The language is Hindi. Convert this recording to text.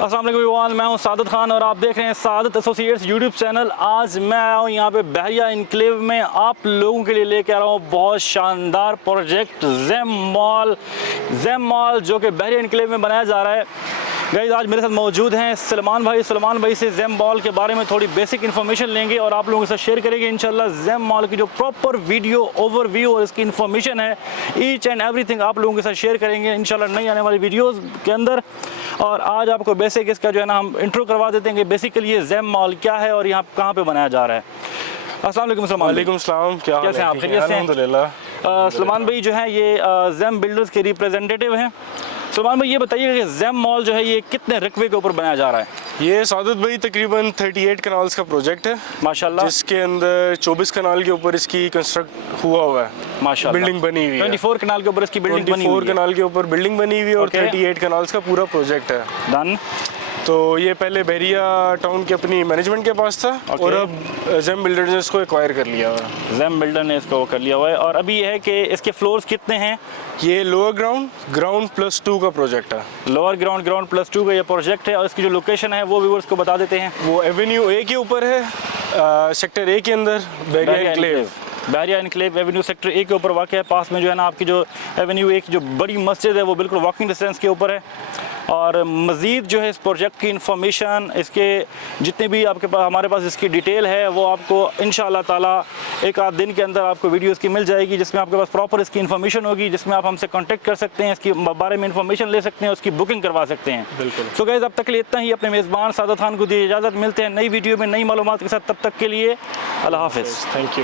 अस्सलाम वालेकुम एवरीवन, मैं हूं सादत खान और आप देख रहे हैं सादत एसोसिएट्स यूट्यूब चैनल। आज मैं आया हूं यहाँ पे बहरिया इनक्लेव में आप लोगों के लिए लेके आ रहा हूँ बहुत शानदार प्रोजेक्ट ज़ेम मॉल जो कि बहरिया इनक्लेव में बनाया जा रहा है। गाइस आज मेरे साथ मौजूद हैं सलमान भाई से ज़ेम मॉल के बारे में थोड़ी बेसिक इन्फॉर्मेशन लेंगे और आप लोगों के साथ शेयर करेंगे इंशाल्लाह। ज़ेम मॉल की जो प्रॉपर वीडियो ओवरव्यू और इसकी इन्फॉर्मेशन है ईच एंड एवरीथिंग आप लोगों के साथ शेयर करेंगे इंशाल्लाह नई आने वाली वीडियोज़ के अंदर। और आज आपको बेसिक इसका जो है ना हम इंट्रो करवा देते हैं कि बेसिकली ये ज़ेम मॉल क्या है और यहाँ कहाँ पे बनाया जा रहा है। अस्सलाम वालेकुम सलमान। वालेकुम सलाम, क्या कैसे हैं आप? खैरियत से हैं? अल्हम्दुलिल्लाह। सलमान भाई जो है ये ज़ेम बिल्डर्स के रिप्रेजेंटेटिव हैं। सलमान भाई ये बताइए कि ज़ेम मॉल जो है ये कितने रकबे के ऊपर बनाया जा रहा है? ये सादत भाई तकरीबन 38 कनाल्स का प्रोजेक्ट है माशाल्लाह, जिसके अंदर 24 कनाल के ऊपर इसकी कंस्ट्रक्ट हुआ है, माशाल्लाह बिल्डिंग बनी हुई है। 24 कनाल के ऊपर इसकी बिल्डिंग बनी हुई 24 है। कनाल के ऊपर बिल्डिंग बनी हुई है और Okay. 38 कनाल्स का पूरा प्रोजेक्ट है। डन। तो ये पहले बहरिया टाउन के अपनी मैनेजमेंट के पास था Okay. और अब ज़ेम बिल्डर ने इसको एक्वायर कर लिया हुआ है। ज़ेम बिल्डर ने इसको कर लिया हुआ है और अभी ये है कि इसके फ्लोर्स कितने हैं? ये लोअर ग्राउंड +2 का प्रोजेक्ट है। लोअर ग्राउंड +2 का ये प्रोजेक्ट है और इसकी जो लोकेशन है वो व्यूअर्स को बता देते हैं। वो एवेन्यू ए के ऊपर है, सेक्टर ए के अंदर Bahria enclave. Bahria enclave avenue sector A के ऊपर वाक़ है। पास में जो है ना आपकी जो एवेन्यू ए की जो बड़ी मस्जिद है वो बिल्कुल वॉकिंग डिस्टेंस के ऊपर है। और मज़ीद जो है इस प्रोजेक्ट की इन्फॉर्मेशन इसके जितने भी आपके पास हमारे पास इसकी डिटेल है वो आपको इंशाअल्लाह ताला एक आध दिन के अंदर आपको वीडियो इसकी मिल जाएगी जिसमें आपके पास प्रॉपर इसकी इन्फॉर्मेशन होगी, जिसमें आप हमसे कांटेक्ट कर सकते हैं, इसके बारे में इन्फॉर्मेशन ले सकते हैं, उसकी बुकिंग करवा सकते हैं। बिल्कुल। सो गाइस अब तक के लिए इतना ही। अपने मेज़बान सादत खान को दी इजाज़त। मिलते हैं नई वीडियो में नई मालूमात के साथ। तब तक के लिए अल्लाह हाफ़िज़। Thank you.